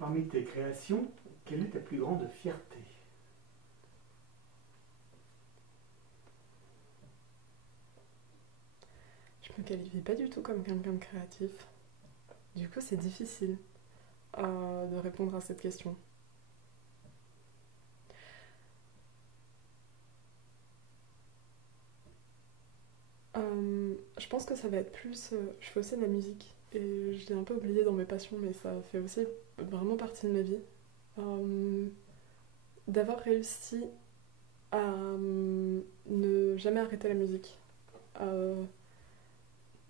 Parmi tes créations, quelle est ta plus grande fierté? Je me qualifie pas du tout comme quelqu'un de créatif. Du coup, c'est difficile de répondre à cette question. Je pense que ça va être plus. Je fais aussi de la musique et je l'ai un peu oublié dans mes passions, mais ça fait aussi vraiment partie de ma vie. Euh, D'avoir réussi à ne jamais arrêter la musique. Euh,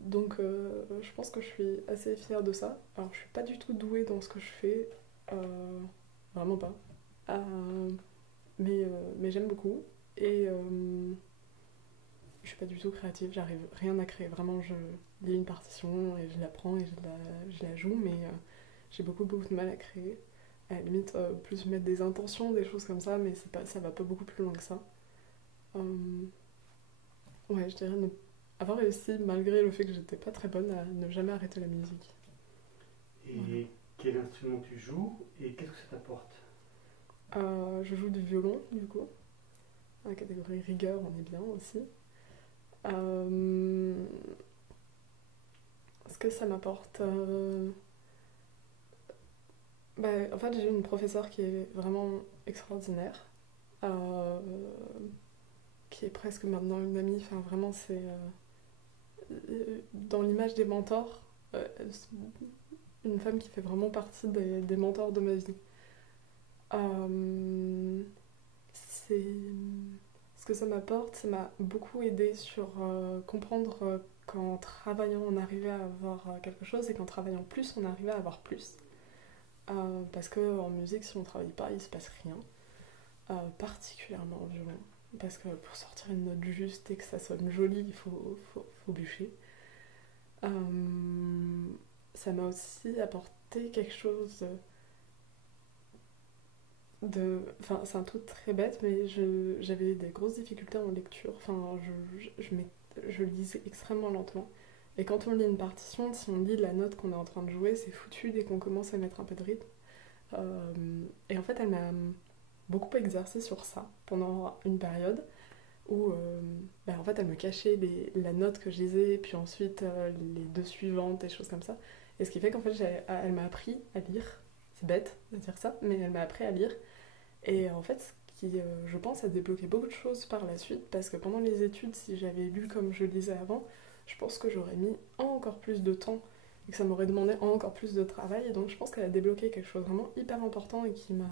je pense que je suis assez fière de ça. Alors, je suis pas du tout douée dans ce que je fais, vraiment pas. Euh, mais j'aime beaucoup. Et je suis pas du tout créative, j'arrive rien à créer. Vraiment, je lis une partition et je la prends et je la joue, mais j'ai beaucoup de mal à créer. À la limite, plus mettre des intentions, des choses comme ça, mais c'est pas, ça va pas beaucoup plus loin que ça. Euh, ouais, je dirais avoir réussi, malgré le fait que j'étais pas très bonne, à ne jamais arrêter la musique. Voilà. Et quel instrument tu joues et qu'est-ce que ça t'apporte? Je joue du violon, du coup. La catégorie rigueur, on est bien aussi. Euh, Ce que ça m'apporte en fait, j'ai une professeure qui est vraiment extraordinaire, euh, qui est presque maintenant une amie. Enfin, vraiment, c'est dans l'image des mentors, c'est une femme qui fait vraiment partie des mentors de ma vie. Euh, c'est Ce que ça m'apporte, ça m'a beaucoup aidé sur comprendre qu'en travaillant, on arrivait à avoir quelque chose et qu'en travaillant plus, on arrivait à avoir plus. Parce qu'en musique, si on travaille pas, il se passe rien. Particulièrement en violon. Parce que pour sortir une note juste et que ça sonne joli, faut bûcher. Euh, Ça m'a aussi apporté quelque chose de. Enfin, c'est un truc très bête, mais j'avais des grosses difficultés en lecture. Enfin, je lisais extrêmement lentement. Et quand on lit une partition, si on lit la note qu'on est en train de jouer, c'est foutu dès qu'on commence à mettre un peu de rythme. Et en fait, elle m'a beaucoup exercé sur ça pendant une période où en fait elle me cachait la note que je lisais, puis ensuite les deux suivantes, des choses comme ça. Et ce qui fait qu'en fait elle m'a appris à lire. C'est bête de dire ça, mais elle m'a appris à lire. Et en fait, ce qui, je pense, a débloqué beaucoup de choses par la suite, parce que pendant les études, si j'avais lu comme je lisais avant, je pense que j'aurais mis encore plus de temps et que ça m'aurait demandé encore plus de travail. Et donc je pense qu'elle a débloqué quelque chose vraiment hyper important et qui m'a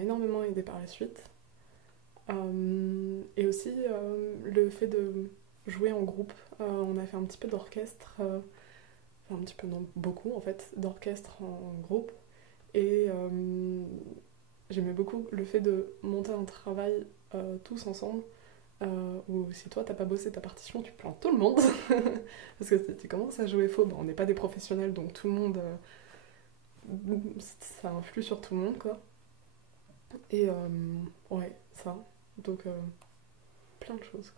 énormément aidé par la suite. Et aussi le fait de jouer en groupe. On a fait un petit peu d'orchestre, enfin un petit peu, non, beaucoup en fait, d'orchestre en groupe. Et j'aimais beaucoup le fait de monter un travail tous ensemble. Où si toi t'as pas bossé ta partition, tu plantes tout le monde. Parce que si tu commences à jouer faux, on n'est pas des professionnels, donc tout le monde, ça influe sur tout le monde quoi. Et ouais, ça. Donc plein de choses.